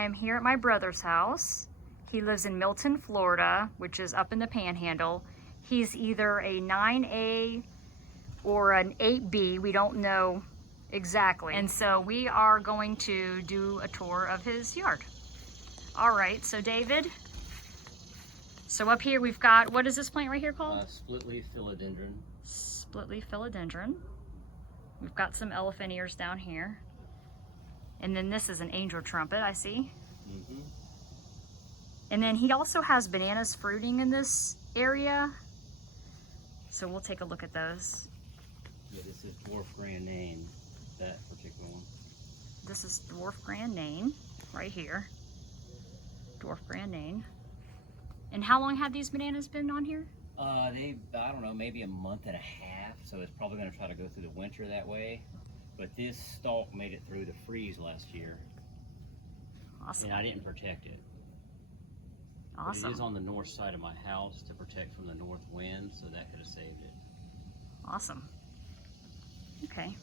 I am here at my brother's house. He lives in Milton, Florida, which is up in the Panhandle. He's either a 9A or an 8B. We don't know exactly. And so we are going to do a tour of his yard. All right, so David, so up here we've got, what is this plant right here called? Split leaf philodendron. Split leaf philodendron. We've got some elephant ears down here. And then this is an angel trumpet, I see. Mm-hmm. And then he also has bananas fruiting in this area. So we'll take a look at those. Yeah, this is dwarf grand name, that particular one. This is dwarf grand name right here. Dwarf grand name. And how long have these bananas been on here? I don't know, maybe a month and a half. So it's probably going to try to go through the winter that way. But this stalk made it through the freeze last year. Awesome. And I didn't protect it. Awesome. But it is on the north side of my house to protect from the north wind, so that could have saved it. Awesome. Okay.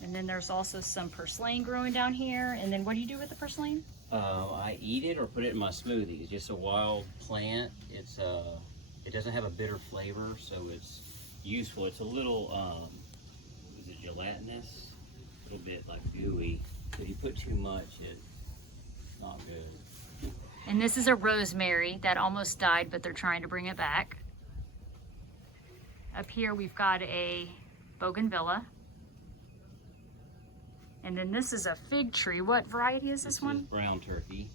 And then there's also some purslane growing down here. And then what do you do with the purslane? I eat it or put it in my smoothie. It's just a wild plant. It's it doesn't have a bitter flavor, so it's useful. It's a little, is it gelatinous? A little bit like gooey. If you put too much, it's not good. And this is a rosemary that almost died, but they're trying to bring it back. Up here we've got a bougainvillea. And then this is a fig tree. What variety is this one? Is brown turkey.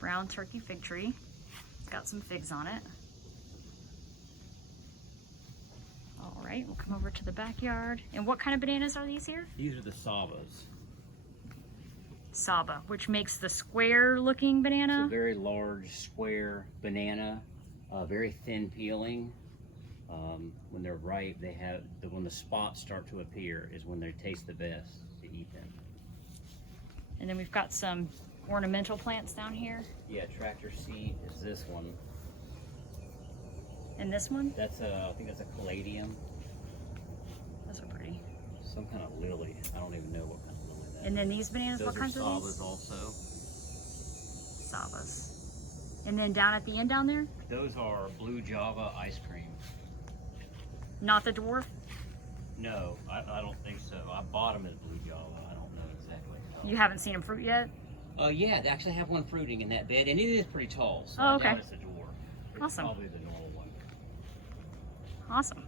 Brown turkey fig tree. It's got some figs on it. All right, we'll come over to the backyard. And what kind of bananas are these here? These are the Sabas. Saba, which makes the square looking banana. It's a very large square banana, very thin peeling. When they're ripe, when the spots start to appear is when they taste the best to eat them. And then we've got some ornamental plants down here. Yeah, tractor seed is this one. And this one? That's I think that's a caladium. Those are pretty. Some kind of lily. I don't even know what kind of lily that is. And then these bananas, Those what kinds are are these? Sabas also. Sabas. And then down at the end down there? Those are blue Java ice cream. Not the dwarf? No, I don't think so. I bought them as blue Java. I don't know exactly. You haven't seen them fruit yet? Yeah, they actually have one fruiting in that bed, and it is pretty tall. So Oh, okay. I doubt it's a dwarf. It's Awesome. probably the normal one. Awesome.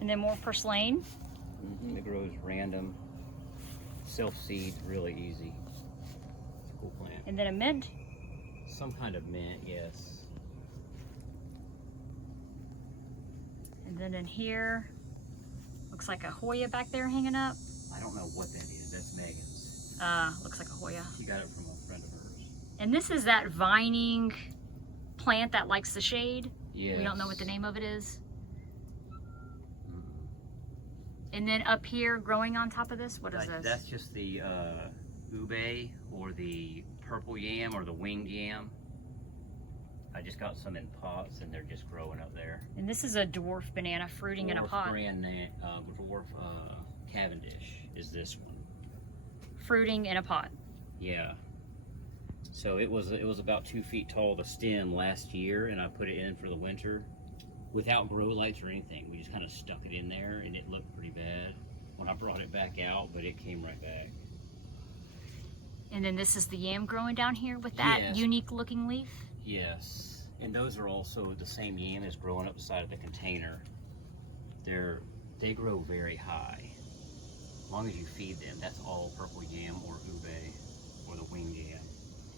And then more purslane. It grows random. Self-seed, really easy. It's a cool plant. And then a mint. Some kind of mint, yes. And then in here, looks like a Hoya back there hanging up. I don't know what that is. That's Megan's. Looks like a Hoya. She got it from a friend of hers. And this is that vining plant that likes the shade. Yes. We don't know what the name of it is. And then up here, growing on top of this, what is this? That's just the ube, or the purple yam, or the winged yam. I just got some in pots, and they're just growing up there. And this is a dwarf banana fruiting in a pot. Dwarf Cavendish is this one. Fruiting in a pot. Yeah. So it was about 2 feet tall, the stem, last year, and I put it in for the winter without grow lights or anything. We just kind of stuck it in there, and it looked pretty bad when I brought it back out, but it came right back. And then this is the yam growing down here with that Yes. unique looking leaf. Yes, and those are also the same yam as growing up the side of the container. They grow very high. As long as you feed them, that's all purple yam or ube or the winged yam.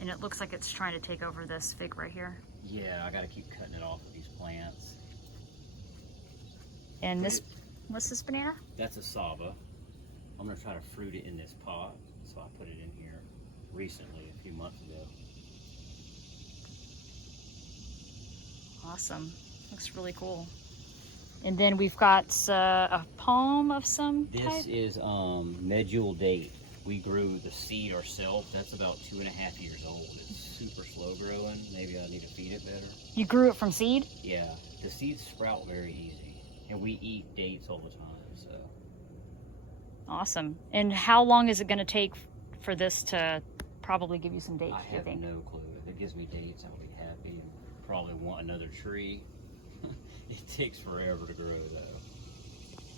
And it looks like it's trying to take over this fig right here. Yeah, I got to keep cutting it off of these plants. And this, what's this banana? That's a Saba. I'm gonna try to fruit it in this pot, so I put it in here recently, a few months ago. Awesome. Looks really cool. And then we've got a palm of some type. This is medjool date. We grew the seed ourselves. That's about 2.5 years old. It's super slow growing. Maybe I need to feed it better. You grew it from seed? Yeah, the seeds sprout very easy, and we eat dates all the time. So Awesome. And how long is it going to take for this to probably give you some dates, I you have think? no clue. If it gives me dates, I'll be happy and probably want another tree. It takes forever to grow though.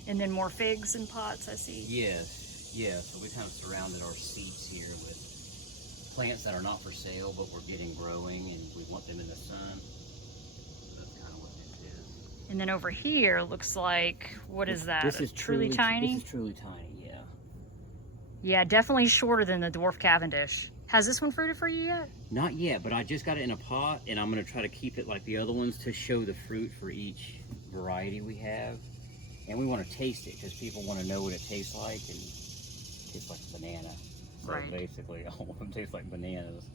And then more figs in pots, I see. Yes, yeah. So we kind of surrounded our seats here with plants that are not for sale, but we're getting growing and we want them in the sun. So that's kind of what this is. And then over here looks like, what is that? This is truly tiny? This is truly tiny, yeah. Yeah, definitely shorter than the dwarf Cavendish. Has this one fruited for you yet? Not yet, but I just got it in a pot and I'm gonna try to keep it like the other ones to show the fruit for each variety we have. And we want to taste it because people want to know what it tastes like, and it tastes like a banana. So Right. basically, all of them taste like bananas.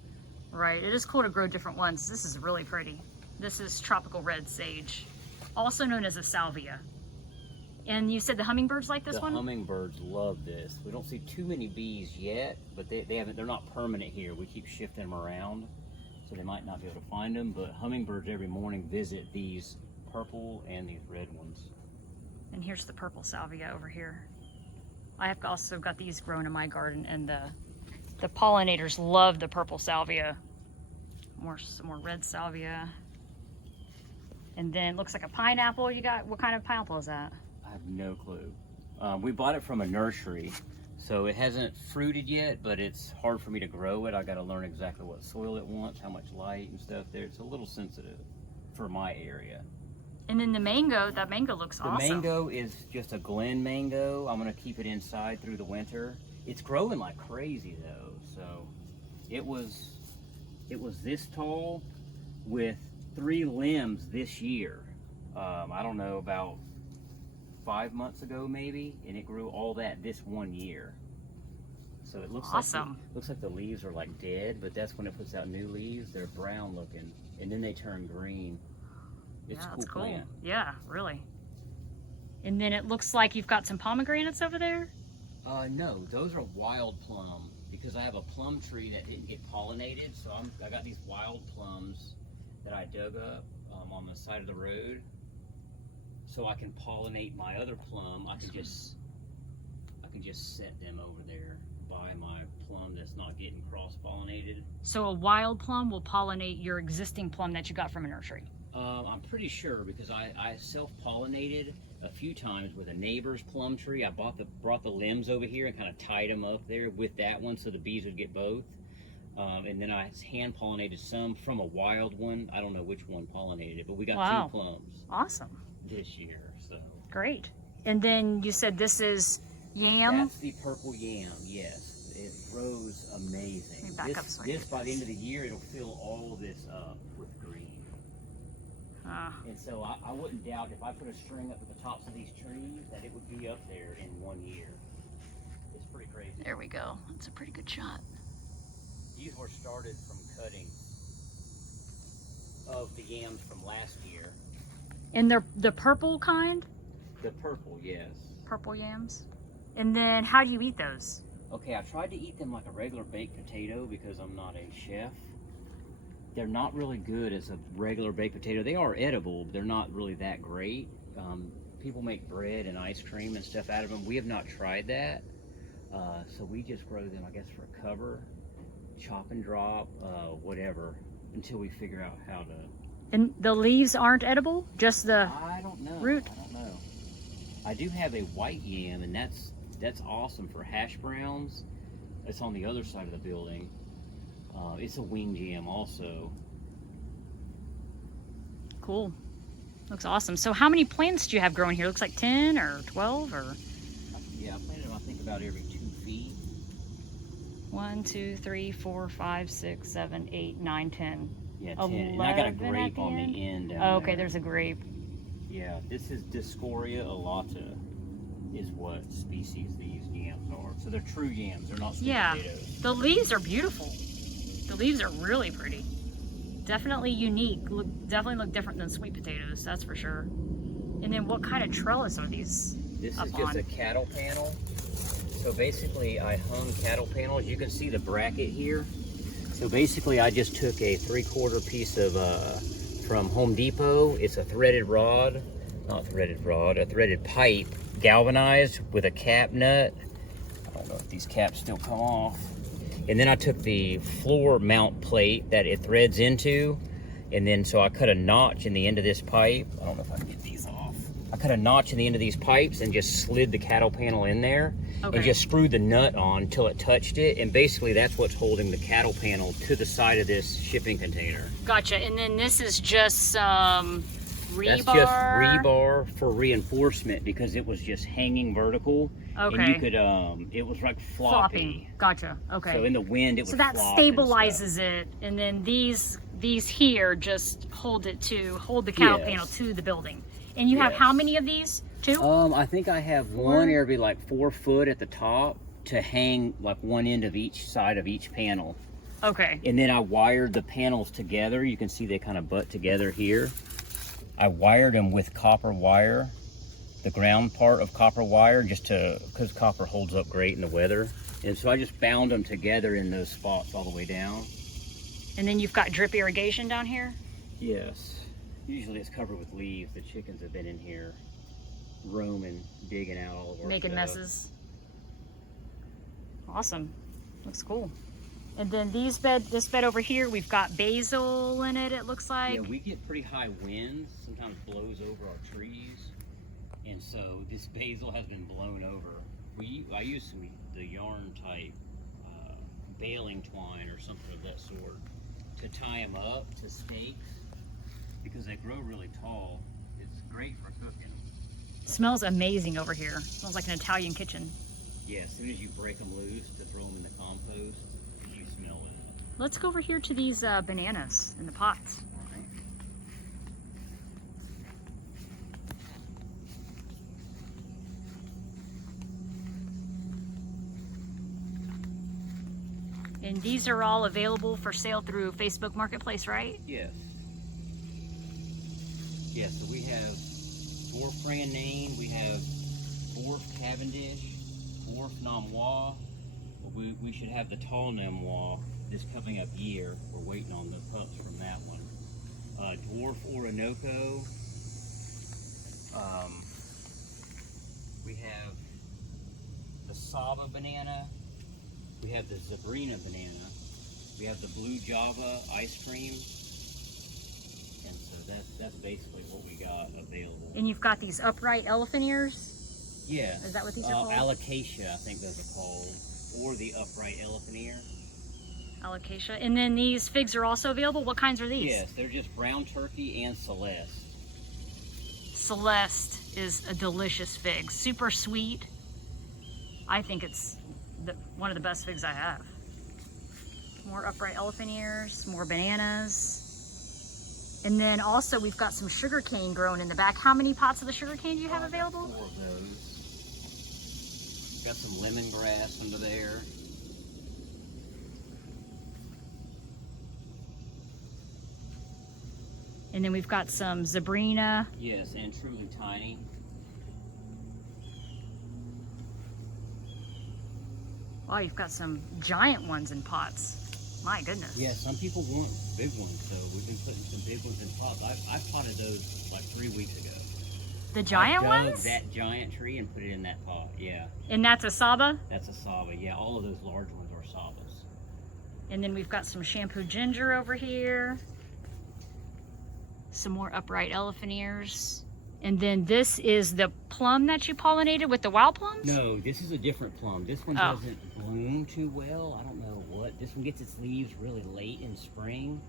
Right, it is cool to grow different ones. This is really pretty. This is tropical red sage, also known as a salvia. And you said the hummingbirds like this The one? hummingbirds love this. We don't see too many bees yet, but they're not permanent here. We keep shifting them around, so they might not be able to find them. But hummingbirds every morning visit these purple and these red ones. And here's the purple salvia over here. I have also got these grown in my garden, and the pollinators love the purple salvia. Some more red salvia. And then looks like a pineapple. You got, what kind of pineapple is that? I have no clue. We bought it from a nursery, so it hasn't fruited yet, but it's hard for me to grow it. I got to learn exactly what soil it wants, how much light and stuff there. It's a little sensitive for my area. And then the mango, that mango looks awesome. The mango is just a Glen mango. I'm gonna keep it inside through the winter. It's growing like crazy though. So it was this tall with 3 limbs this year. I don't know, about 5 months ago maybe, and it grew all that this one year. So it looks awesome. looks like the leaves are like dead, but that's when it puts out new leaves. They're brown looking, and then they turn green. It's Yeah, a that's cool cool. plant. Yeah, really. And then it looks like you've got some pomegranates over there. No, those are wild plum because I have a plum tree that didn't get pollinated. So I got these wild plums that I dug up on the side of the road, so I can pollinate my other plum. I can just set them over there by my plum that's not getting cross-pollinated. So a wild plum will pollinate your existing plum that you got from a nursery. I'm pretty sure because I self-pollinated a few times with a neighbor's plum tree. I brought the limbs over here and kind of tied them up there with that one so the bees would get both. And then I hand pollinated some from a wild one. I don't know which one pollinated it, but we got 2 plums Awesome. this year. So Great. And then you said this is yam. that's the purple yam. Yes, it grows amazing. Let me back up so I can This get by the this. end of the year, it'll fill all this up with green. And so I wouldn't doubt if I put a string up at the tops of these trees that it would be up there in 1 year. It's pretty crazy. There we go. That's a pretty good shot. These were started from cuttings of the yams from last year. And they're the purple kind? The purple, yes. Purple yams. And then how do you eat those? Okay, I tried to eat them like a regular baked potato because I'm not a chef. They're not really good as a regular baked potato. They are edible, but they're not really that great. People make bread and ice cream and stuff out of them. We have not tried that. So we just grow them, I guess, for cover, chop and drop, whatever, until we figure out how to. And the leaves aren't edible? Just the I don't know. root? I don't know. I do have a white yam, and that's awesome for hash browns. It's on the other side of the building. It's a winged yam also. Cool. Looks awesome. So how many plants do you have growing here? Looks like 10 or 12 or? Yeah, I planted them, I think, about every 2 feet. 1, 2, 3, 4, 5, 6, 7, 8, 9, 10. Yeah, 10. And I got a 11 at grape the on end? the end down Oh, okay, there. there's a grape. Yeah, this is Discoria alata is what species these yams are. So they're true yams. They're not sweet Yeah. potatoes. The leaves are beautiful. The leaves are really pretty. Definitely unique. Definitely look different than sweet potatoes, that's for sure. And then what kind of trellis are these This up is just on? a cattle panel. So basically I hung cattle panels. You can see the bracket here. So basically I just took a 3/4 piece of from Home Depot. It's a threaded rod, not threaded rod, a threaded pipe, galvanized with a cap nut don't know if these caps still come off. And then I took the floor mount plate that it threads into, and then so I cut a notch in the end of this pipe. I don't know if I can get these off. I cut a notch in the end of these pipes and just slid the cattle panel in there, and just screwed the nut on until it touched it. And basically that's what's holding the cattle panel to the side of this shipping container. Gotcha. And then this is just some rebar? That's just rebar for reinforcement because it was just hanging vertical. Okay. And you could, it was like floppy. Gotcha. Okay. So in the wind, it would flop. So that stabilizes it, and then these here just hold the cattle panel to the building. And you have how many of these? 2? I think I have 4? One every like 4 foot at the top to hang like one end of each side of each panel. Okay. And then I wired the panels together. You can see they kind of butt together here. I wired them with copper wire, the ground part of copper wire, because copper holds up great in the weather. And so I just bound them together in those spots all the way down. And then you've got drip irrigation down here? Yes. Usually it's covered with leaves. The chickens have been in here roaming, digging out all of our making stuff. messes. Awesome. Looks cool. And then this bed over here, we've got basil in it, it looks like. Yeah, we get pretty high winds. Sometimes blows over our trees. And so this basil has been blown over. I use the yarn type baling twine or something of that sort to tie them up to stakes because they grow really tall. It's great for cooking. Smells amazing over here. Smells like an Italian kitchen. Yeah, as soon as you break them loose to throw them in the compost, you smell it. Let's go over here to these bananas in the pots. And these are all available for sale through Facebook Marketplace, right? Yes. Yes, so we have dwarf Grandine, we have dwarf Cavendish, dwarf Namois. We should have the tall Namois this coming up year. We're waiting on the pups from that one. Dwarf Orinoco. We have the Saba banana. We have the Zabrina banana. We have the blue Java ice cream. And so that's basically what we got available. And you've got these upright elephant ears? Yes. Is that what these are called? Alocasia, I think those are called. Or the upright elephant ear. Alocasia. And then these figs are also available? What kinds are these? Yes, they're just brown turkey and Celeste. Celeste is a delicious fig. Super sweet. I think it's one of the best figs I have. More upright elephant ears, more bananas. And then also we've got some sugar cane growing in the back. How many pots of the sugar cane do you have available? 4 of those. Got some lemongrass under there. And then we've got some Zabrina. Yes, and truly tiny. Wow, you've got some giant ones in pots. My goodness. Yeah, some people want big ones, so we've been putting some big ones in pots. I potted those like 3 weeks ago. The giant I dug ones? that giant tree and put it in that pot, yeah. And that's a Saba? That's a Saba, yeah. All of those large ones are Sabas. And then we've got some shampoo ginger over here. Some more upright elephant ears. And then this is the plum that you pollinated with the wild plums? No, this is a different plum. This one doesn't bloom too well. I don't know what. This one gets its leaves really late in spring.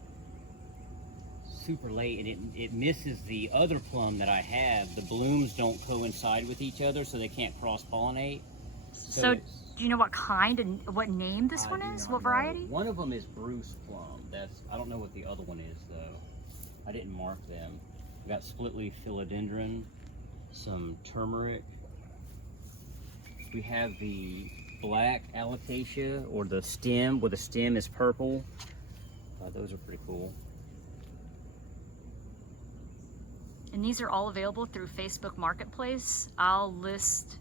Super late, and it misses the other plum that I have. The blooms don't coincide with each other, so they can't cross-pollinate. So do you know what kind and what name this one is? What variety? One of them is Bruce plum. I don't know what the other one is, though. I didn't mark them. We got split leaf philodendron, some turmeric. We have the black alocasia, or the stem, where the stem is purple. Those are pretty cool. And these are all available through Facebook Marketplace. I'll list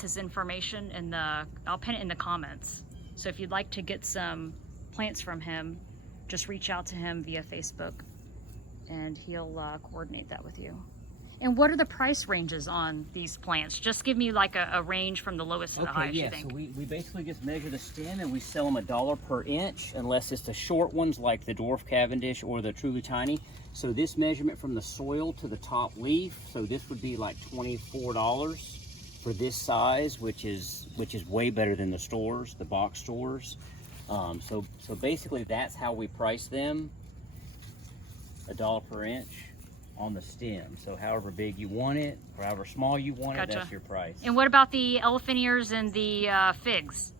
his information I'll pin it in the comments. So if you'd like to get some plants from him, just reach out to him via Facebook and he'll coordinate that with you. And what are the price ranges on these plants? Just give me like a range from the lowest to the highest, yeah, you think. so we basically just measure the stem and we sell them $1 per inch, unless it's the short ones like the dwarf Cavendish or the truly tiny. So this measurement from the soil to the top leaf, so this would be like $24 for this size, which is way better than the stores, the box stores. So basically that's how we price them, $1 per inch on the stem. So however big you want it, or however small you want it, that's your price. And what about the elephant ears and the figs?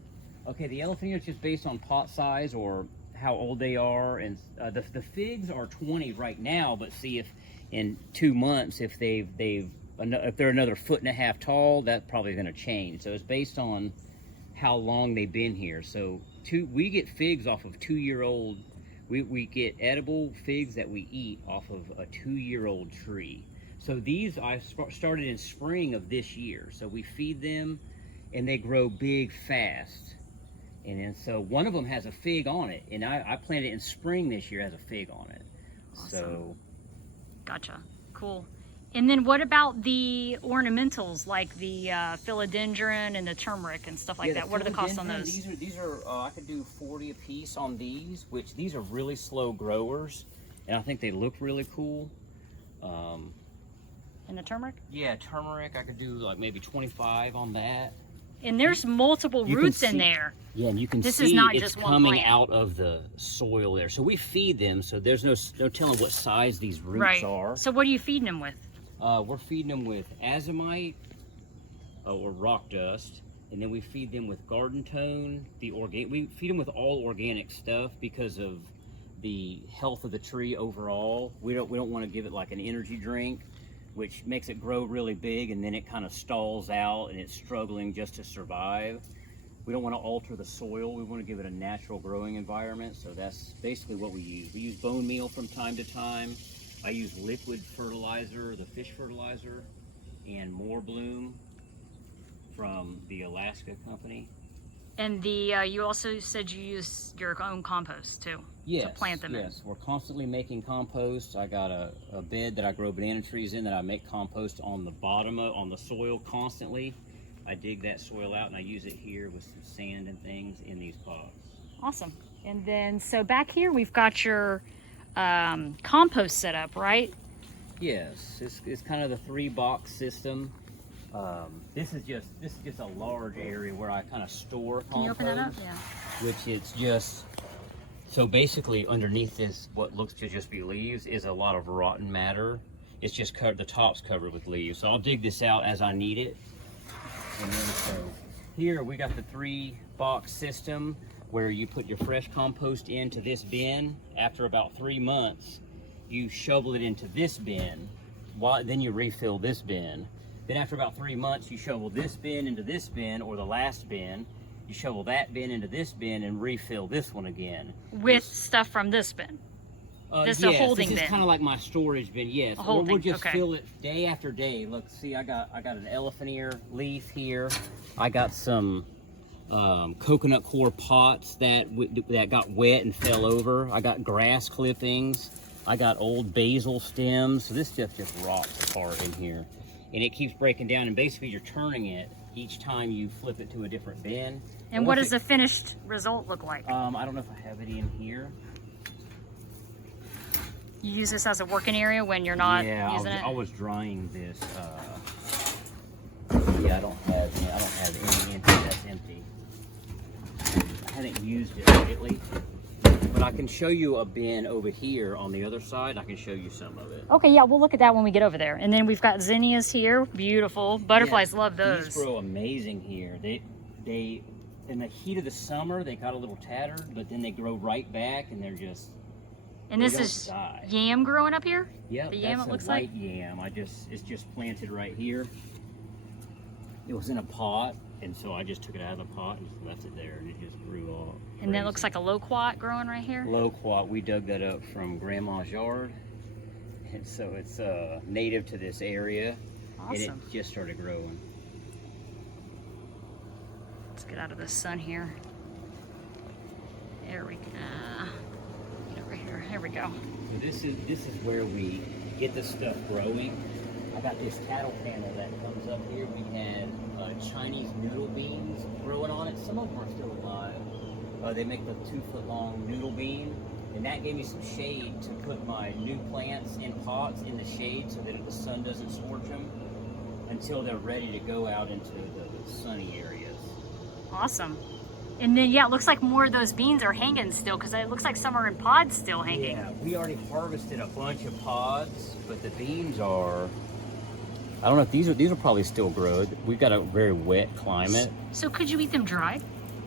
Okay, the elephant ears just based on pot size or how old they are, and the figs are 20 right now. But see, if in 2 months, if they're another 1.5 feet tall, that's probably going to change. So it's based on how long they've been here. So we get figs off of 2-year-old. We get edible figs that we eat off of a 2-year-old tree. So these I started in spring of this year. So we feed them and they grow big fast. And then so one of them has a fig on it, and I planted it in spring this year, has a fig on it. Awesome. So gotcha, cool. And then what about the ornamentals like the philodendron and the turmeric and stuff like that? What are the costs on those? These are I could do 40 a piece on these, which these are really slow growers, and I think they look really cool. And the turmeric? Yeah, turmeric, I could do like maybe 25 on that. And there's multiple roots in there. Yeah, and you can this see is not it's just one coming plant. out of the soil there. So we feed them, so there's no telling what size these roots are. So what are you feeding them with? We're feeding them with azomite or rock dust, and then we feed them with garden tone. We feed them with all organic stuff because of the health of the tree overall. We don't want to give it like an energy drink, which makes it grow really big and then it kind of stalls out and it's struggling just to survive. We don't want to alter the soil. We want to give it a natural growing environment. So that's basically what we use. We use bone meal from time to time. I use liquid fertilizer, the fish fertilizer, and More Bloom from the Alaska company. And you also said you use your own compost too, to plant them in. Yes, we're constantly making compost. I got a bed that I grow banana trees in that I make compost on the bottom on the soil constantly. I dig that soil out and I use it here with some sand and things in these pots. Awesome. And then so back here we've got your compost set up, right? Yes, it's kind of the 3-box system. This is just a large area where I kind of store compost. Can you open that up? Yeah. Which it's just, so basically underneath this, what looks to just be leaves, is a lot of rotten matter. It's just the top's covered with leaves. So I'll dig this out as I need it. And then so here we got the 3-box system where you put your fresh compost into this bin. After about 3 months, you shovel it into this bin. Then you refill this bin. Then after about 3 months, you shovel this bin into this bin, or the last bin. You shovel that bin into this bin and refill this one again. With stuff from this bin? This is a holding bin? This is kind of like my storage bin, yes. We'll just fill it day after day. Look, see, I got an elephant ear leaf here. I got some coconut core pots that got wet and fell over. I got grass clippings. I got old basil stems. So this stuff just rots apart in here. And it keeps breaking down, and basically you're turning it each time you flip it to a different bin. And what does the finished result look like? I don't know if I have it in here. You use this as a working area when you're not using it? I was drying this. Yeah, I don't have any empty. That's empty. I haven't used it lately. But I can show you a bin over here on the other side. I can show you some of it. Okay, yeah, we'll look at that when we get over there. And then we've got zinnias here. Beautiful. Butterflies love those. These grow amazing here. They in the heat of the summer, they got a little tattered, but then they grow right back, and they're just. And this is yam growing up here? Yep, the yam, that's it looks a white like. Yam. It's just planted right here. It was in a pot, and so I just took it out of the pot and just left it there, and it just grew all crazy. And that looks like a loquat growing right here? Loquat. We dug that up from Grandma's yard, and so it's native to this area. Awesome. And it just started growing. Let's get out of the sun here. There we go. Get over here. Here we go. So this is where we get the stuff growing. I got this cattle panel that comes up here. We had Chinese noodle beans growing on it. Some of them are still alive. They make the 2-foot-long noodle bean, and that gave me some shade to put my new plants in pots in the shade so that the sun doesn't scorch them until they're ready to go out into the sunny areas. Awesome. And then, yeah, it looks like more of those beans are hanging still, because it looks like some are in pods still hanging. Yeah, we already harvested a bunch of pods, but the beans are, I don't know if these will probably still grow. We've got a very wet climate. So could you eat them dried?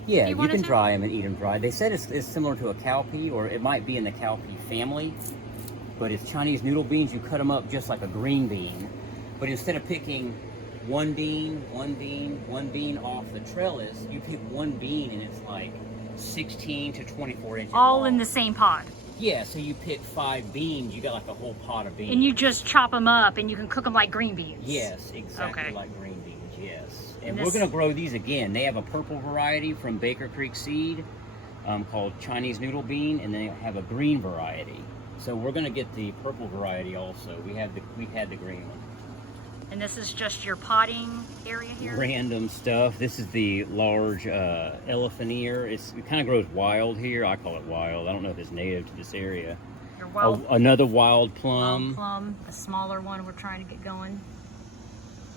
Yeah, you can dry them and eat them dried. They said it's similar to a cowpea, or it might be in the cowpea family, but it's Chinese noodle beans. You cut them up just like a green bean, but instead of picking one bean off the trellis, you pick one bean and it's like 16 to 24 inches All long. in the same pod. Yeah, so you pick 5 beans, you got like a whole pot of beans. And you just chop them up and you can cook them like green beans. Yes, exactly Okay. like green beans, yes. And this- we're gonna grow these again. They have a purple variety from Baker Creek Seed called Chinese noodle bean, and they have a green variety. So we're gonna get the purple variety also. We had the green one. And this is just your potting area here? Random stuff. This is the large elephant ear. It kind of grows wild here. I call it wild. I don't know if it's native to this area. Your wild, Another wild plum. wild plum, a smaller one we're trying to get going.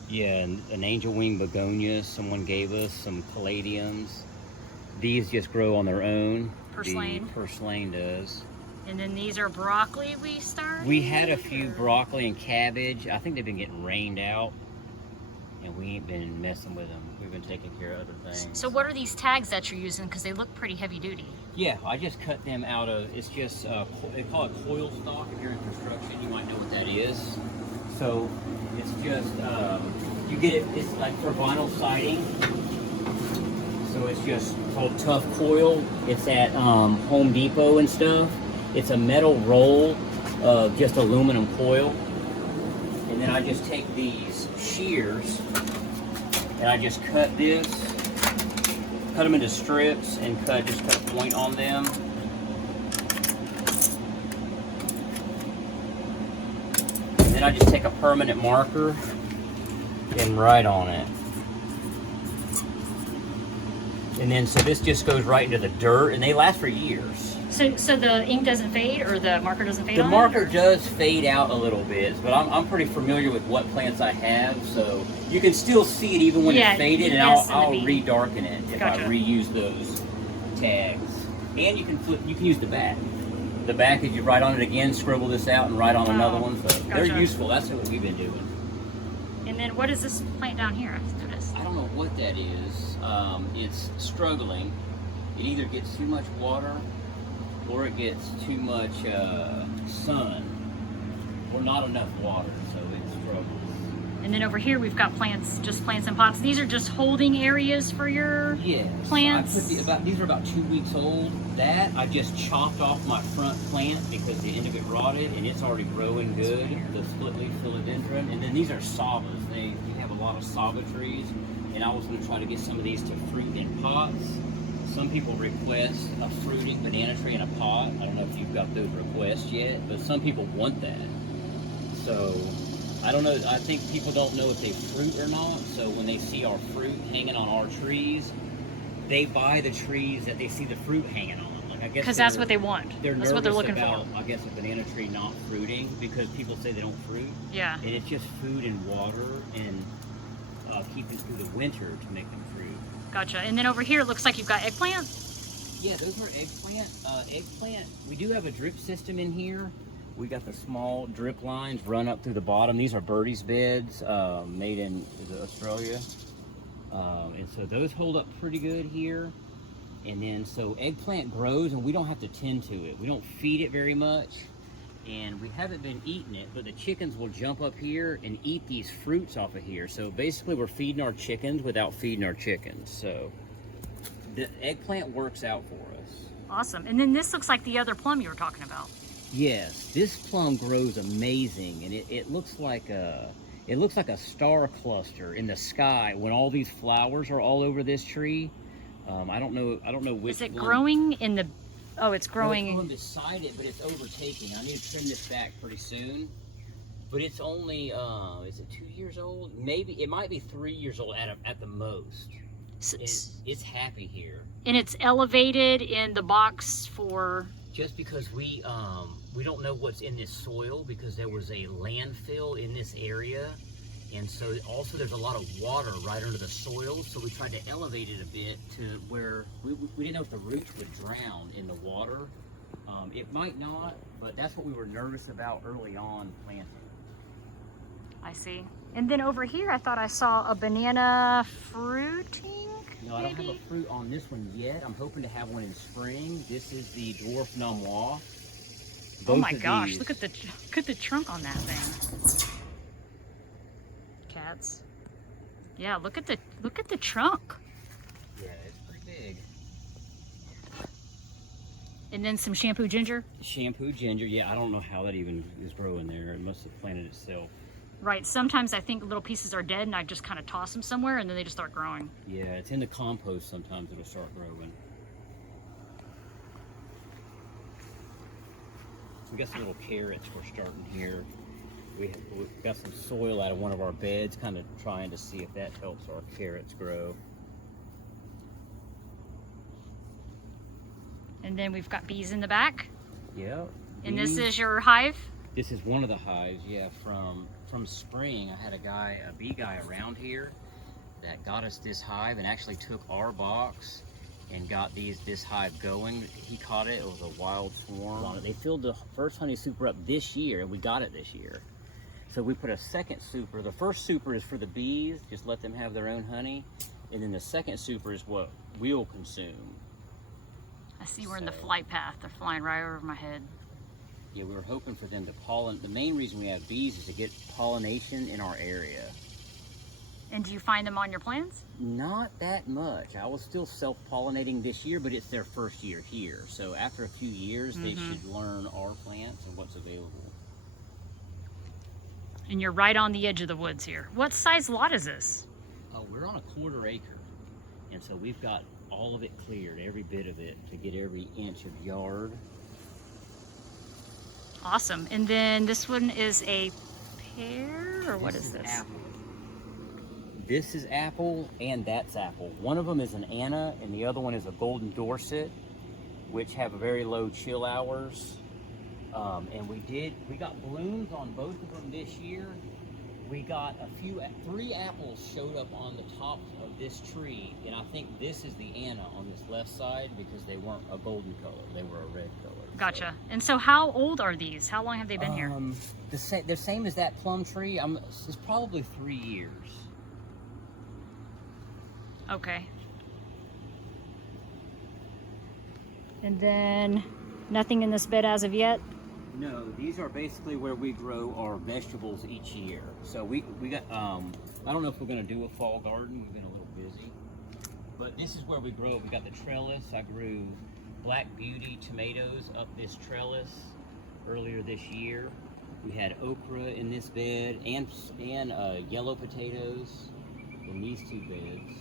Yeah, an angel wing begonia someone gave us, some caladiums. These just grow on their own. Purslane. The purslane does. And then these are broccoli we started? We had a few broccoli and cabbage. I think they've been getting rained out, and we ain't been messing with them. We've been taking care of other things. So what are these tags that you're using? Because they look pretty heavy duty. Yeah, I just cut them out of, it's just, they call it coil stock. If you're in construction, you might know what that is. So it's just, you get it, it's like for vinyl siding. So it's just called tough coil. It's at Home Depot and stuff. It's a metal roll of just aluminum coil. And then I just take these shears and I just cut this, cut them into strips and just cut a point on them. And then I just take a permanent marker and write on it. And then, so this just goes right into the dirt, and they last for years. So the ink doesn't fade, or the marker doesn't fade The on marker it? does fade out a little bit, but I'm pretty familiar with what plants I have, so you can still see it even when it's faded, and I'll re-darken it if I reuse those tags. And you can use the back. The back, if you write on it again, scribble this out and write on another one. So they're useful. That's what we've been doing. And then what is this plant down here? I don't know what that is. It's struggling. It either gets too much water or it gets too much sun or not enough water, so it struggles. And then over here we've got plants, just plants in pots. These are just holding areas for your plants? These are about 2 weeks old. That, I just chopped off my front plant because the end of it rotted and it's already growing good, the split leaf philodendron. And then these are sabas. We have a lot of saba trees, and I was going to try to get some of these to fruit in pots. Some people request a fruiting banana tree in a pot. I don't know if you've got those requests yet, but some people want that. So, I don't know, I think people don't know if they fruit or not, so when they see our fruit hanging on our trees, they buy the trees that they see the fruit hanging on. Like, I guess because that's what they want. That's what they're looking about, for. I guess, a banana tree not fruiting because people say they don't fruit. Yeah. And it's just food and water and keeping through the winter to make them fruit. Gotcha. And then over here it looks like you've got eggplant? Yeah, those are eggplant. Eggplant, we do have a drip system in here. We got the small drip lines run up through the bottom. These are Birdie's beds, made in Australia. And so those hold up pretty good here. And then, so eggplant grows and we don't have to tend to it. We don't feed it very much. And we haven't been eating it, but the chickens will jump up here and eat these fruits off of here. So basically we're feeding our chickens without feeding our chickens. So the eggplant works out for us. Awesome. And then this looks like the other plum you were talking about. Yes, this plum grows amazing, and it looks like a star cluster in the sky when all these flowers are all over this tree. I don't know which. Is it one. growing in the? Oh, it's growing. No, it's growing beside it, but it's overtaking. I need to trim this back pretty soon. But it's only, is it 2 years old? Maybe, it might be 3 years old at the most. It's happy here. And it's elevated in the box for... Just because we don't know what's in this soil, because there was a landfill in this area. And so also there's a lot of water right under the soil. So we tried to elevate it a bit to where we didn't know if the roots would drown in the water. It might not, but that's what we were nervous about early on planting. I see. And then over here, I thought I saw a banana fruiting. No, I don't have a fruit on this one yet. I'm hoping to have one in spring. This is the dwarf nomois. Oh my gosh! Look at the trunk on that thing. Cats. Yeah, look at the trunk. Yeah, it's pretty big. And then some shampoo ginger. Shampoo ginger. Yeah, I don't know how that even is growing there. It must have planted itself. Right. Sometimes I think little pieces are dead, and I just kind of toss them somewhere, and then they just start growing. Yeah, it's in the compost. Sometimes it'll start growing. We got some little carrots we're starting here. We got some soil out of one of our beds, kind of trying to see if that helps our carrots grow. And then we've got bees in the back. Yeah. And this is your hive? This is one of the hives, yeah, from spring. I had a bee guy around here that got us this hive and actually took our box and got this hive going. He caught it. It was a wild swarm. They filled the first honey super up this year, and we got it this year. So we put a second super. The first super is for the bees, just let them have their own honey. And then the second super is what we'll consume. I see we're in the flight path. They're flying right over my head. Yeah, we were hoping for them to pollinate. The main reason we have bees is to get pollination in our area. And do you find them on your plants? Not that much. I was still self-pollinating this year, but it's their first year here. So after a few years, they should learn our plants and what's available. And you're right on the edge of the woods here. What size lot is this? We're on a 1/4 acre. And so we've got all of it cleared, every bit of it, to get every inch of yard. Awesome. And then this one is a pear, or what is this? Apple. This is apple, and that's apple. One of them is an Anna, and the other one is a golden Dorset, which have very low chill hours. And we got blooms on both of them this year. We got 3 apples showed up on the top of this tree, and I think this is the Anna on this left side because they weren't a golden color, they were a red color. Gotcha. So. And so how old are these? How long have they been here? The same as that plum tree. It's probably 3 years. Okay. And then nothing in this bed as of yet? No, these are basically where we grow our vegetables each year. So we got, I don't know if we're gonna do a fall garden, we've been a little busy. But this is where we grow. We got the trellis. I grew Black Beauty tomatoes up this trellis earlier this year. We had okra in this bed and yellow potatoes in these 2 beds.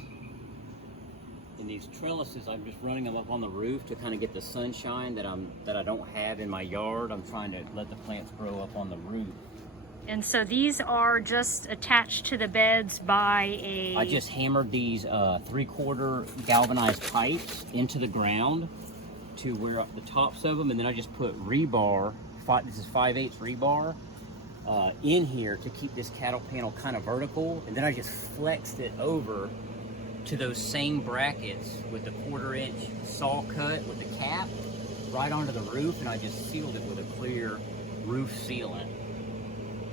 And these trellises, I'm just running them up on the roof to kind of get the sunshine that I don't have in my yard. I'm trying to let the plants grow up on the roof. And so these are just attached to the beds by a... I just hammered these 3/4 galvanized pipes into the ground to where the tops of them, and then I just put rebar, this is 5/8 rebar, in here to keep this cattle panel kind of vertical, and then I just flexed it over to those same brackets with the 1/4 inch saw cut with the cap right onto the roof, and I just sealed it with a clear roof sealant.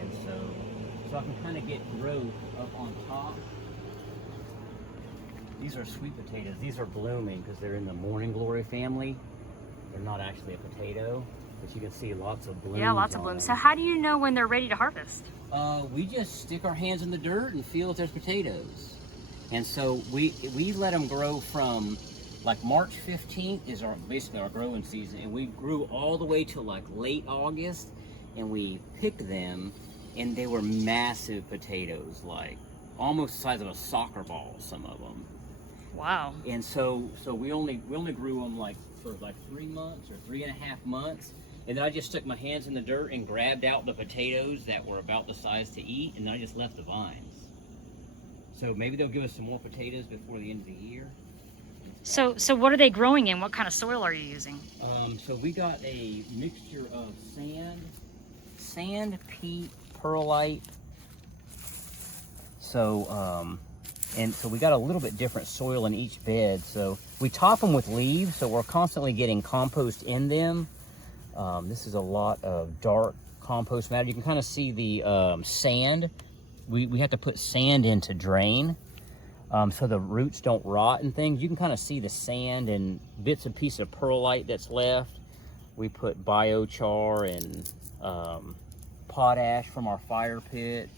And so I can kind of get growth up on top. These are sweet potatoes. These are blooming because they're in the morning glory family. They're not actually a potato, but you can see lots of blooms. Yeah, lots of blooms. So how do you know when they're ready to harvest? We just stick our hands in the dirt and feel if there's potatoes. And so we let them grow from like March 15th is basically our growing season, and we grew all the way till like late August, and we picked them, and they were massive potatoes, like almost the size of a soccer ball, some of them. Wow. And so we only grew them like for like 3 months or 3.5 months, And then I just stuck my hands in the dirt and grabbed out the potatoes that were about the size to eat, and then I just left the vines. So maybe they'll give us some more potatoes before the end of the year. So what are they growing in? What kind of soil are you using? So we got a mixture of sand, peat, perlite. So, and so we got a little bit different soil in each bed. So we top them with leaves, so we're constantly getting compost in them. This is a lot of dark compost matter. You can kind of see the sand. We have to put sand in to drain, so the roots don't rot and things. You can kind of see the sand and bits and pieces of perlite that's left. We put biochar and potash from our fire pit,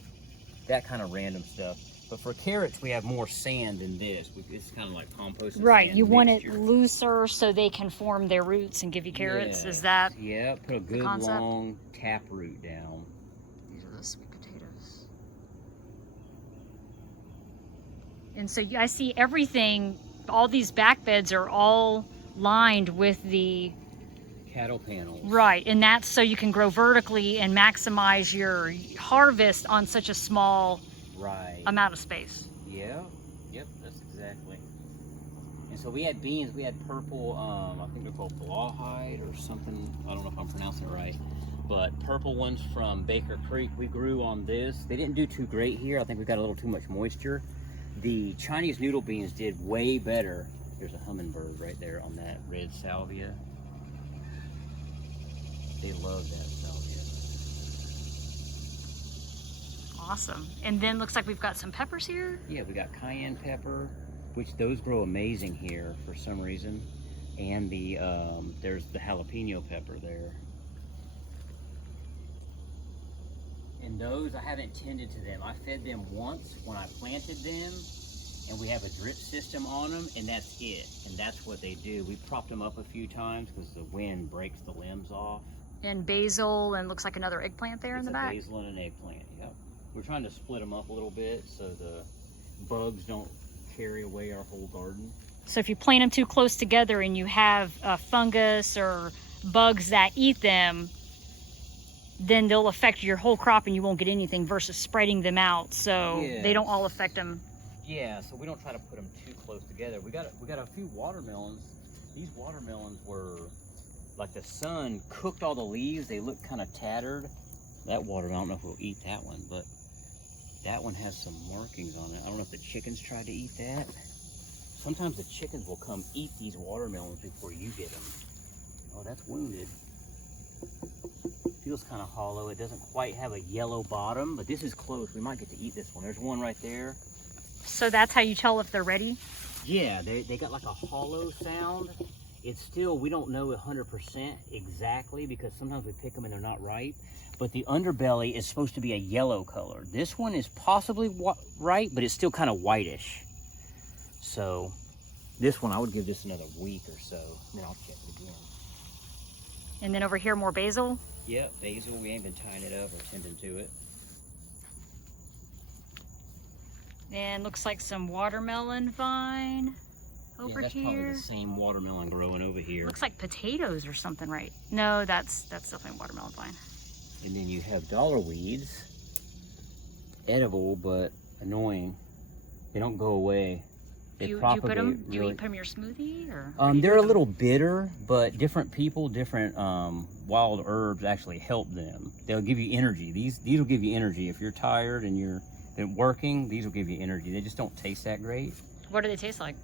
that kind of random stuff. But for carrots, we have more sand than this. It's kind of like compost and Right, sand you want mixture. it looser so they can form their roots and give you carrots. Is that Yeah, put a good concept? long tap root down. These are the sweet potatoes. And so I see everything, all these back beds are all lined with the Cattle panels. right, and that's so you can grow vertically and maximize your harvest on such a small amount of space. Yeah, yep, that's exactly. And so we had beans, we had purple, I think they're called blawhide or something. I don't know if I'm pronouncing it right. But purple ones from Baker Creek, we grew on this. They didn't do too great here. I think we got a little too much moisture. The Chinese noodle beans did way better. There's a hummingbird right there on that red salvia. They love that salvia. Awesome. And then looks like we've got some peppers here. Yeah, we got cayenne pepper, which those grow amazing here for some reason. And the there's the jalapeno pepper there. And those, I haven't tended to them. I fed them once when I planted them, and we have a drip system on them, and that's it. And that's what they do. We propped them up a few times because the wind breaks the limbs off. And basil, and looks like another eggplant there in the back. Basil and an eggplant, yep. We're trying to split them up a little bit so the bugs don't carry away our whole garden. So if you plant them too close together and you have fungus or bugs that eat them, then they'll affect your whole crop and you won't get anything versus spreading them out so they don't all affect them. Yeah, so we don't try to put them too close together. We got a few watermelons. These watermelons were like the sun cooked all the leaves. They look kind of tattered. That watermelon, I don't know if we'll eat that one, but that one has some markings on it. I don't know if the chickens tried to eat that. Sometimes the chickens will come eat these watermelons before you get them. Oh, that's wounded. Feels kind of hollow. It doesn't quite have a yellow bottom, but this is close. We might get to eat this one. There's one right there. So that's how you tell if they're ready? Yeah, they got like a hollow sound. It's still, we don't know 100% exactly because sometimes we pick them and they're not ripe, but the underbelly is supposed to be a yellow color. This one is possibly ripe, but it's still kind of whitish. So this one, I would give this another week or so, and then I'll check it again. And then over here, more basil? Yep, basil, we ain't been tying it up or tending to it. And looks like some watermelon vine over that's here. Probably the same watermelon growing over here. Looks like potatoes or something, right? No, that's definitely a watermelon vine. And then you have dollar weeds, edible but annoying. They don't go away. They Do you propagate put them? Do you really. put them in your smoothie or? They're a little bitter, but different people, different wild herbs actually help them. They'll give you energy. These will give you energy if you're tired and you're working. These will give you energy. They just don't taste that great. What do they taste like?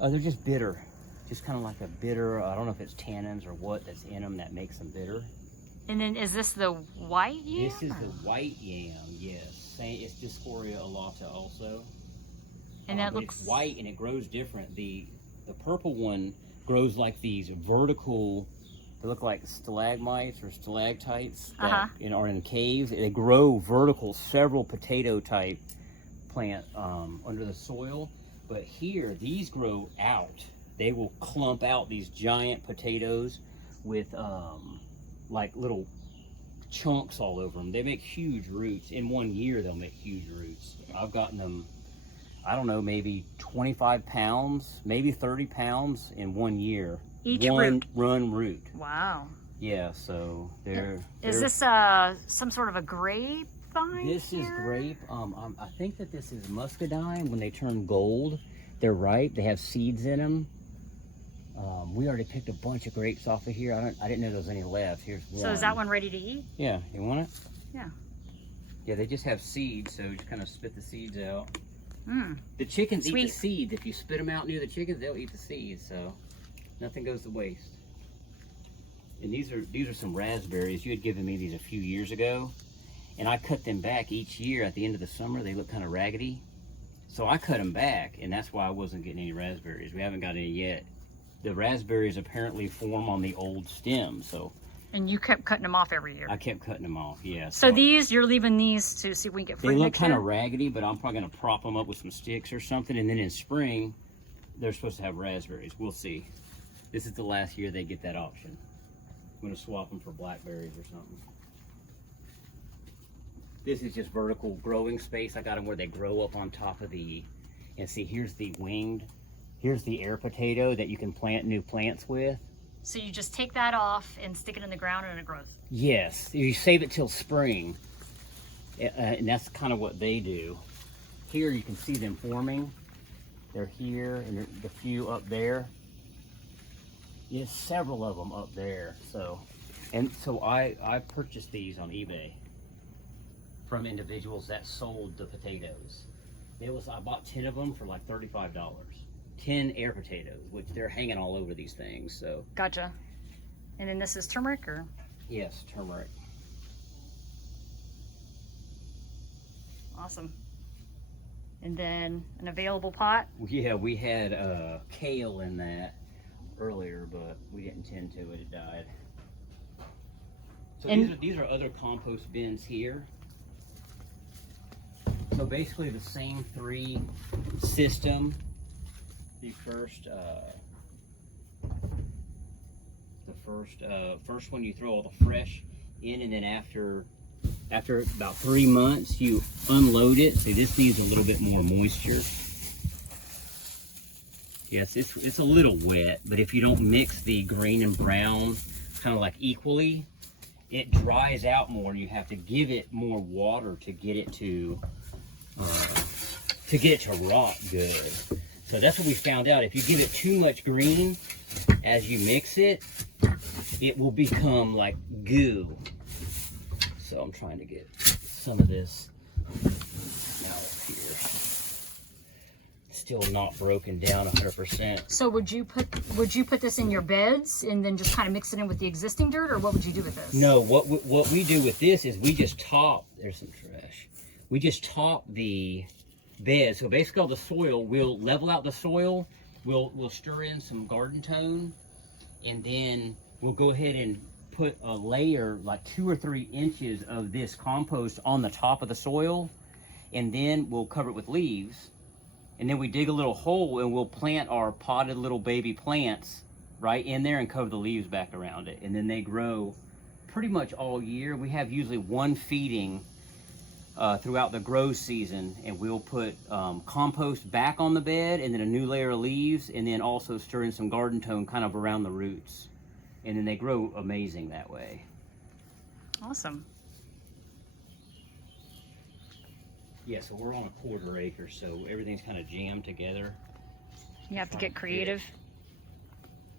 They're just bitter, just kind of like a bitter. I don't know if it's tannins or what that's in them that makes them bitter. And then is this the white yam? This is the white yam. Yes, it's Dysphoria elata also. And that But looks it's white and it grows different. The purple one grows like these vertical. They look like stalagmites or stalactites that are in caves. They grow vertical, several potato type plant under the soil. But here, these grow out. They will clump out these giant potatoes with like little chunks all over them. They make huge roots. In 1 year, they'll make huge roots. I've gotten them, I don't know, maybe 25 pounds, maybe 30 pounds in 1 year. Each one root. run root. Wow. Yeah, so Is this some sort of a grape vine? This here? is grape. I think that this is muscadine. When they turn gold, they're ripe. They have seeds in them. We already picked a bunch of grapes off of here. I didn't know there was any left. Here's one. So is that one ready to eat? Yeah, you want it? Yeah. Yeah, they just have seeds, so you just kind of spit the seeds out. Mm. The chickens Sweet. eat the seeds. If you spit them out near the chickens, they'll eat the seeds, so nothing goes to waste. And these are some raspberries. You had given me these a few years ago, and I cut them back each year at the end of the summer. They look kind of raggedy, so I cut them back, and that's why I wasn't getting any raspberries. We haven't got any yet. The raspberries apparently form on the old stem, so. And you kept cutting them off every year. I kept cutting them off, yeah. So these, you're leaving these to see if we can get fruit They look next kind year? of raggedy, but I'm probably gonna prop them up with some sticks or something, and then in spring, they're supposed to have raspberries. We'll see. This is the last year they get that option. I'm gonna swap them for blackberries or something. This is just vertical growing space. I got them where they grow up on top of the, and see, here's the air potato that you can plant new plants with. So you just take that off and stick it in the ground and it grows? Yes, you save it till spring, and that's kind of what they do. Here you can see them forming. They're here, and there's a few up there. There's several of them up there. So I purchased these on eBay from individuals that sold the potatoes. I bought 10 of them for like $35. 10 air potatoes, which they're hanging all over these things. So gotcha. And then this is turmeric, or? Yes, turmeric. Awesome. And then an available pot? Yeah, we had kale in that earlier, but we didn't tend to it. It died. So these are other compost bins here. So basically the same three system. The first one you throw all the fresh in, and then after about 3 months you unload it. So this needs a little bit more moisture. Yes, it's a little wet, but if you don't mix the green and brown kind of like equally, it dries out more, and you have to give it more water to get it to rot good. So that's what we found out. If you give it too much green as you mix it, it will become like goo. So I'm trying to get some of this out here. Still not broken down 100%. So would you put this in your beds and then just kind of mix it in with the existing dirt, or what would you do with this? No, what we do with this is we just top, there's some trash. We just top the bed. So basically all the soil, we'll level out the soil, we'll stir in some garden tone, and then we'll go ahead and put a layer like 2 or 3 inches of this compost on the top of the soil, and then we'll cover it with leaves, and then we dig a little hole and we'll plant our potted little baby plants right in there and cover the leaves back around it, and then they grow pretty much all year. We have usually one feeding throughout the grow season, and we'll put compost back on the bed, and then a new layer of leaves, and then also stir in some garden tone kind of around the roots, and then they grow amazing that way. Awesome. Yeah, so we're on a 1/4 acre, so everything's kind of jammed together. You have to get creative.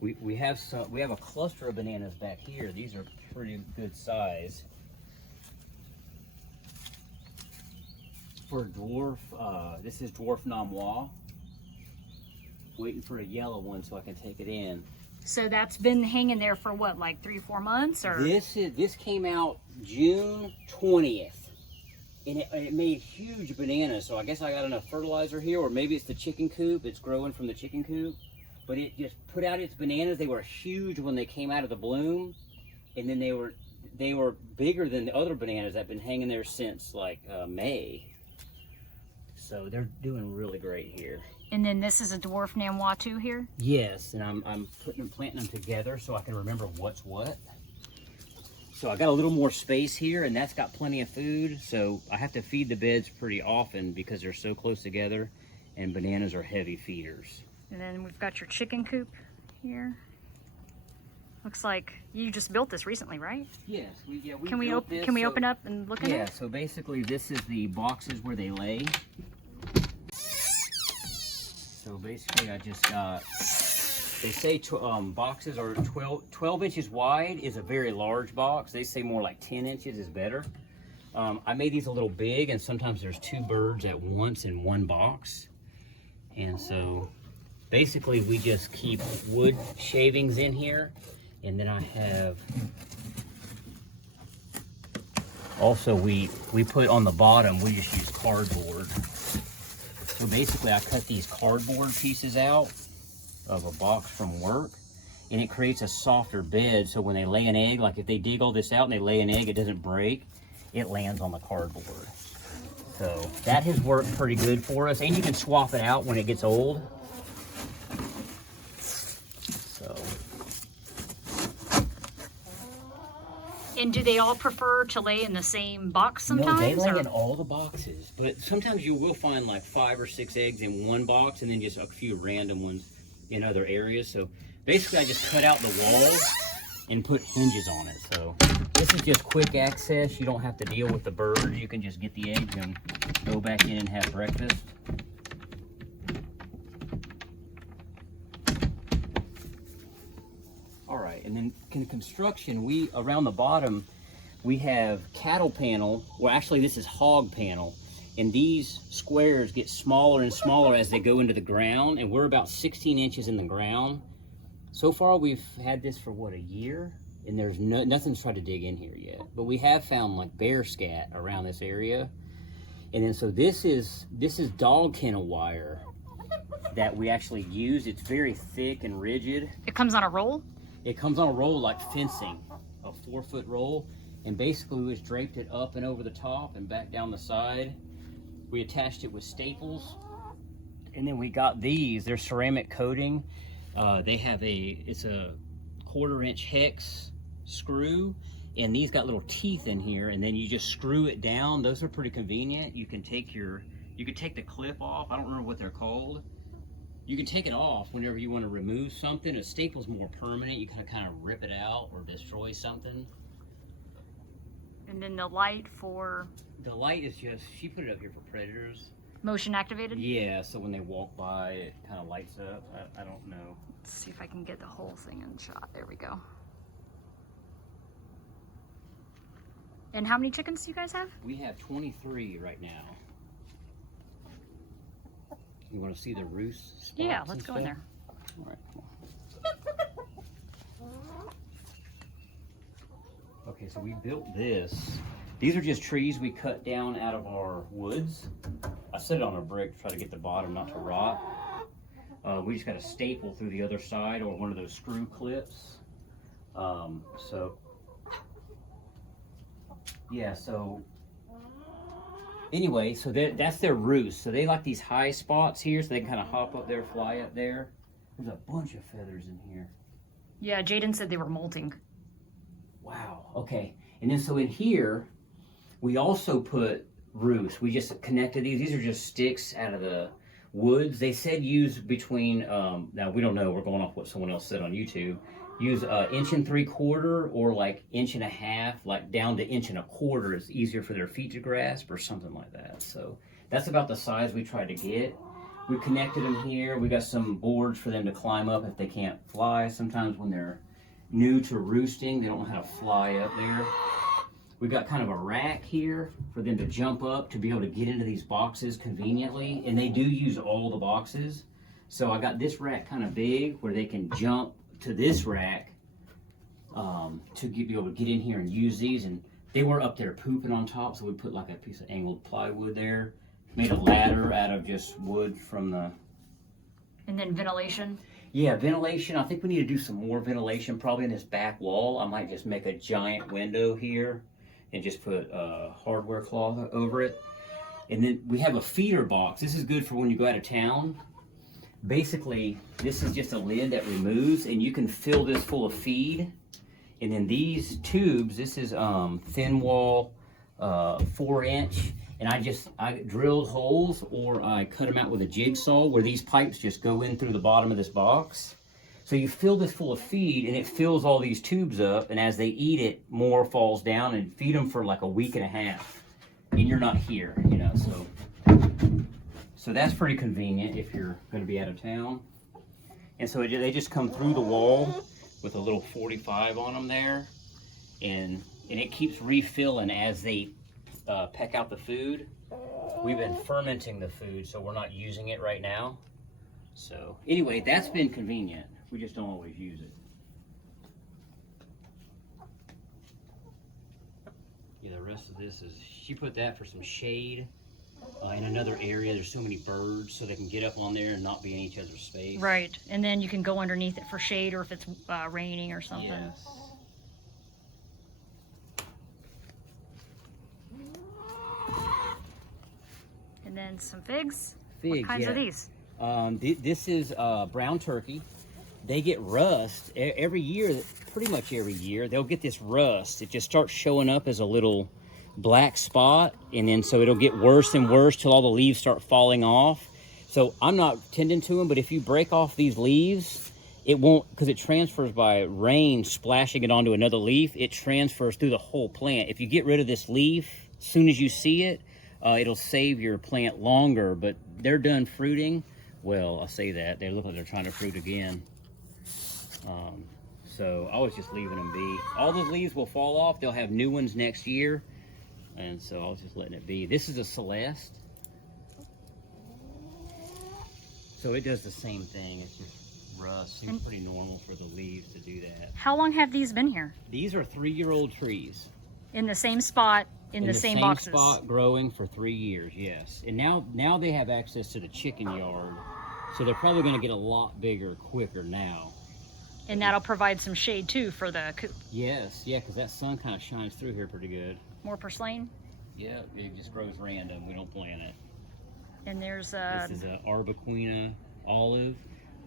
We have a cluster of bananas back here. These are pretty good size. For dwarf, this is dwarf nomois. Waiting for a yellow one so I can take it in. So that's been hanging there for what, like 3 or 4 months, or? This came out June 20th, and it made huge bananas. So I guess I got enough fertilizer here, or maybe it's the chicken coop. It's growing from the chicken coop, but it just put out its bananas. They were huge when they came out of the bloom, and then they were bigger than the other bananas that have been hanging there since like May. So they're doing really great here. And then this is a dwarf nomois too here? Yes, and I'm planting them together so I can remember what's what. So I got a little more space here, and that's got plenty of food. So I have to feed the beds pretty often because they're so close together, and bananas are heavy feeders. And then we've got your chicken coop here. Looks like you just built this recently, right? Yes, we Can we built this, can we open up and look at Yeah, it? so basically this is the boxes where they lay. So basically I just got, they say boxes are 12 inches wide is a very large box. They say more like 10 inches is better. I made these a little big, and sometimes there's 2 birds at once in one box. And so basically we just keep wood shavings in here. And then I have, also we put on the bottom, we just use cardboard. So basically I cut these cardboard pieces out of a box from work, and it creates a softer bed, so when they lay an egg, like if they dig all this out and they lay an egg, it doesn't break, it lands on the cardboard. So that has worked pretty good for us, and you can swap it out when it gets old. So. And do they all prefer to lay in the same box sometimes? No, they lay or? in all the boxes, but sometimes you will find like 5 or 6 eggs in one box and then just a few random ones in other areas. So basically I just cut out the walls and put hinges on it. So this is just quick access. You don't have to deal with the birds. You can just get the eggs and go back in and have breakfast. All right, and then in construction, around the bottom, we have cattle panel. Well, actually this is hog panel. And these squares get smaller and smaller as they go into the ground, and we're about 16 inches in the ground. So far we've had this for what, a year? And there's nothing's tried to dig in here yet. But we have found like bear scat around this area. And then so this is dog kennel wire that we actually use. It's very thick and rigid. It comes on a roll? It comes on a roll like fencing, a 4-foot roll. And basically we just draped it up and over the top and back down the side. We attached it with staples, and then we got these. They're ceramic coating. It's a 1/4-inch hex screw, and these got little teeth in here, and then you just screw it down. Those are pretty convenient. You can take the clip off. I don't remember what they're called. You can take it off whenever you want to remove something. A staple's more permanent. You kind of rip it out or destroy something. And then the light for... The light is just, she put it up here for predators. Motion activated? Yeah, so when they walk by, it kind of lights up. I don't know. Let's see if I can get the whole thing in shot. There we go. And how many chickens do you guys have? We have 23 right now. You want to see the roost spots? Yeah, let's go in there. All right, come on. Okay, so we built this. These are just trees we cut down out of our woods. I set it on a brick to try to get the bottom not to rot. We just got a staple through the other side or one of those screw clips. Anyway, so that's their roost. So they like these high spots here, so they can kind of hop up there, fly up there. There's a bunch of feathers in here. Yeah, Jaden said they were molting. Wow, okay. And then so in here, we also put roosts. We just connected these. These are just sticks out of the woods. They said use between, now we don't know, we're going off what someone else said on YouTube. Use 1 3/4 or like 1.5 inches, like down to 1 1/4 is easier for their feet to grasp or something like that. So that's about the size we tried to get. We connected them here. We got some boards for them to climb up if they can't fly. Sometimes when they're new to roosting, they don't know how to fly up there. We got kind of a rack here for them to jump up to be able to get into these boxes conveniently, and they do use all the boxes. So I got this rack kind of big where they can jump to this rack to be able to get in here and use these. And they were up there pooping on top, so we put like a piece of angled plywood there. Made a ladder out of just wood from the... And then ventilation? Yeah, ventilation. I think we need to do some more ventilation probably in this back wall. I might just make a giant window here and just put hardware cloth over it. And then we have a feeder box. This is good for when you go out of town. Basically, this is just a lid that removes, and you can fill this full of feed. And then these tubes, this is thin wall, 4-inch. And I drilled holes, or I cut them out with a jigsaw where these pipes just go in through the bottom of this box. So you fill this full of feed, and it fills all these tubes up, and as they eat it, more falls down, and feed them for like a week and a half. And you're not here, you know, so that's pretty convenient if you're going to be out of town. And so they just come through the wall with a little 45 on them there, and it keeps refilling as they peck out the food. We've been fermenting the food, so we're not using it right now. So anyway, that's been convenient. We just don't always use it. Yeah, the rest of this is, she put that for some shade in another area. There's so many birds, so they can get up on there and not be in each other's space. Right, and then you can go underneath it for shade, or if it's raining or something. Yes. And then some figs. Figs, What kinds yeah. are these? This is brown turkey. They get rust every year, pretty much every year. They'll get this rust. It just starts showing up as a little black spot, and then so it'll get worse and worse till all the leaves start falling off. So I'm not tending to them, but if you break off these leaves, it won't, because it transfers by rain splashing it onto another leaf. It transfers through the whole plant. If you get rid of this leaf as soon as you see it, it'll save your plant longer. But they're done fruiting. Well, I'll say that. They look like they're trying to fruit again. So I was just leaving them be. All the leaves will fall off. They'll have new ones next year. And so I was just letting it be. This is a Celeste. So it does the same thing. It's just rust. Seems pretty normal for the leaves to do that. How long have these been here? These are 3-year-old trees. In the same spot, in the same boxes? Spot, growing for 3 years, yes. And now they have access to the chicken yard. So they're probably going to get a lot bigger quicker now. And that'll provide some shade too for the coop. Yes, yeah, because that sun kind of shines through here pretty good. More purslane? Yeah, it just grows random. We don't plant it. And there's This is a Arbequina olive.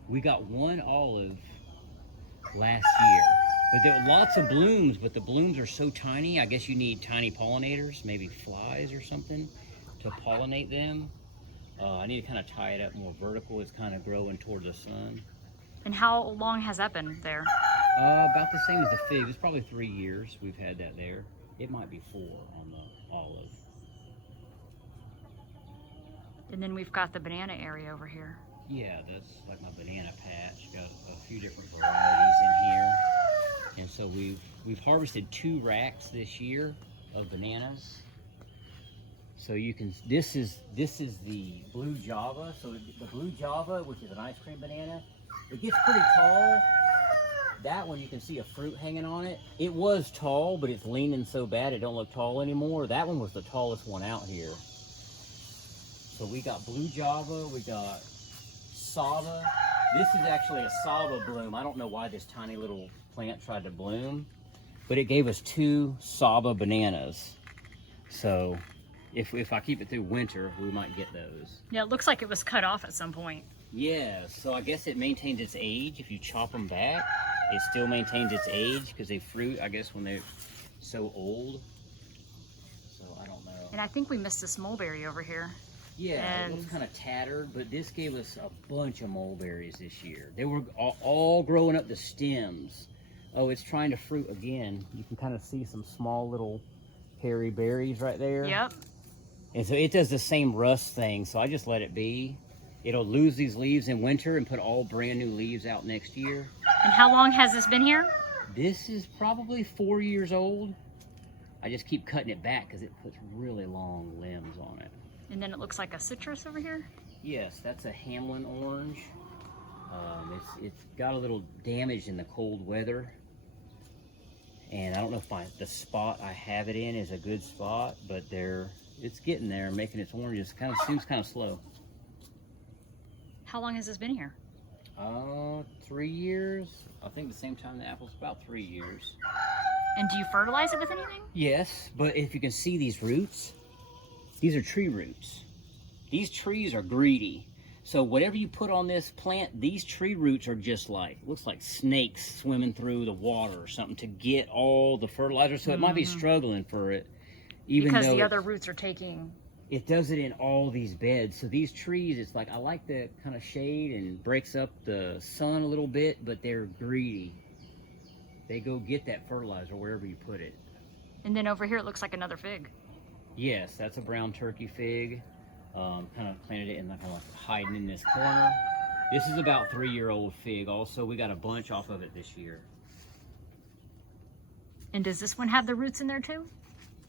We got one olive last year. But there were lots of blooms, but the blooms are so tiny. I guess you need tiny pollinators, maybe flies or something, to pollinate them. I need to kind of tie it up more vertical. It's kind of growing toward the sun. And how long has that been there? About the same as the fig. It's probably 3 years we've had that there. It might be 4 on the olive. And then we've got the banana area over here. Yeah, that's like my banana patch. Got a few different varieties in here. And so we've harvested 2 racks this year of bananas. So you can, this is the blue Java. So the blue Java, which is an ice cream banana, it gets pretty tall. That one, you can see a fruit hanging on it. It was tall, but it's leaning so bad it don't look tall anymore. That one was the tallest one out here. So we got blue Java, we got Saba. This is actually a Saba bloom. I don't know why this tiny little plant tried to bloom, but it gave us 2 Saba bananas. So if I keep it through winter, we might get those. Yeah, it looks like it was cut off at some point. Yeah, so I guess it maintains its age. If you chop them back, it still maintains its age because they fruit, I guess, when they're so old. So I don't know. And I think we missed this mulberry over here. Yeah, it looks kind of tattered, but this gave us a bunch of mulberries this year. They were all growing up the stems. Oh, it's trying to fruit again. You can kind of see some small little hairy berries right there. Yep. And so it does the same rust thing, so I just let it be. It'll lose these leaves in winter and put all brand new leaves out next year. And how long has this been here? This is probably 4 years old. I just keep cutting it back because it puts really long limbs on it. And then it looks like a citrus over here? Yes, that's a Hamlin orange. It's got a little damage in the cold weather. And I don't know if the spot I have it in is a good spot, but it's getting there, making its oranges. Kind of seems kind of slow. How long has this been here? 3 years. I think the same time the apple's about 3 years. And do you fertilize it with anything? Yes, but if you can see these roots, these are tree roots. These trees are greedy. So whatever you put on this plant, these tree roots are just like, looks like snakes swimming through the water or something to get all the fertilizer. So it might be struggling for it. Even because though the other roots are taking it does it in all these beds. So these trees, it's like, I like the kind of shade and breaks up the sun a little bit, but they're greedy. They go get that fertilizer wherever you put it. And then over here it looks like another fig. Yes, that's a brown turkey fig. Kind of planted it in kind of like hiding in this corner. This is about 3-year-old fig. Also, we got a bunch off of it this year. And does this one have the roots in there too?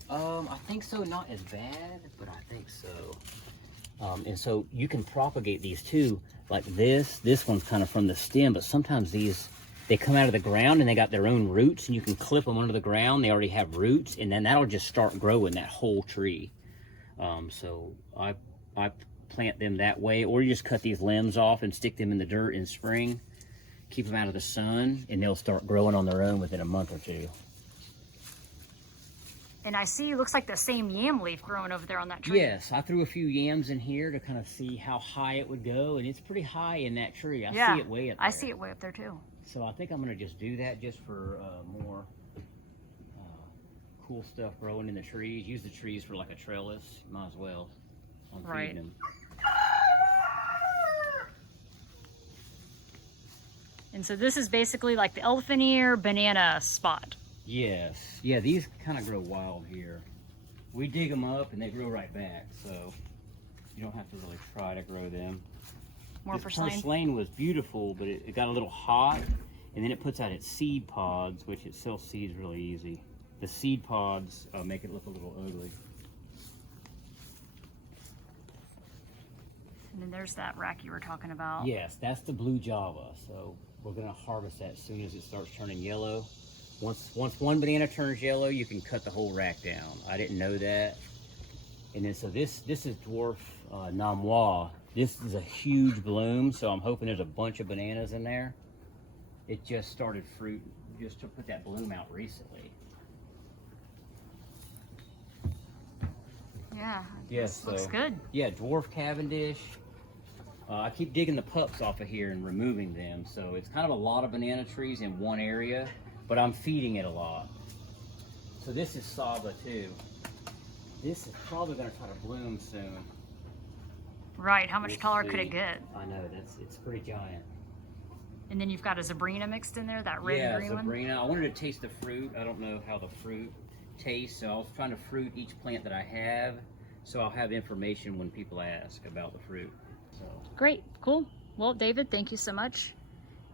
I think so. Not as bad, but I think so. And so you can propagate these too, like this. This one's kind of from the stem, but sometimes these, they come out of the ground and they got their own roots, and you can clip them under the ground. They already have roots, and then that'll just start growing that whole tree. So I plant them that way, or you just cut these limbs off and stick them in the dirt in spring, keep them out of the sun, and they'll start growing on their own within a month or two. And I see, it looks like the same yam leaf growing over there on that tree. Yes, I threw a few yams in here to kind of see how high it would go, and it's pretty high in that tree. I see it way up there. I see it way up there too. So I think I'm going to just do that just for more cool stuff growing in the trees. Use the trees for like a trellis. Might as well. I'm feeding them. And so this is basically like the elephant ear banana spot. Yes. Yeah, these kind of grow wild here. We dig them up and they grow right back, so you don't have to really try to grow them. More this purslane. Purslane was beautiful, but it got a little hot, and then it puts out its seed pods, which it sells seeds really easy. The seed pods make it look a little ugly. And then there's that rack you were talking about. Yes, that's the blue java. So we're gonna harvest that as soon as it starts turning yellow. Once one banana turns yellow, you can cut the whole rack down. I didn't know that. And then so this is dwarf Namois. This is a huge bloom, so I'm hoping there's a bunch of bananas in there. It just started fruit, just to put that bloom out recently. Yeah. Yes, Looks good. Yeah, dwarf Cavendish. I keep digging the pups off of here and removing them, so it's kind of a lot of banana trees in one area, but I'm feeding it a lot. So this is Saba too. This is probably going to try to bloom soon. Right, how much We'll taller see. could it get? I know, it's pretty giant. And then you've got a Zabrina mixed in there, that red and green one? Sabrina. I wanted to taste the fruit. I don't know how the fruit tastes, so I was trying to fruit each plant that I have, so I'll have information when people ask about the fruit. So. Great, cool. Well, David, thank you so much.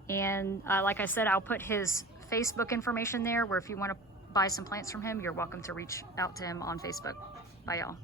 And like I said, I'll put his Facebook information there, where if you want to buy some plants from him, you're welcome to reach out to him on Facebook. Bye, y'all.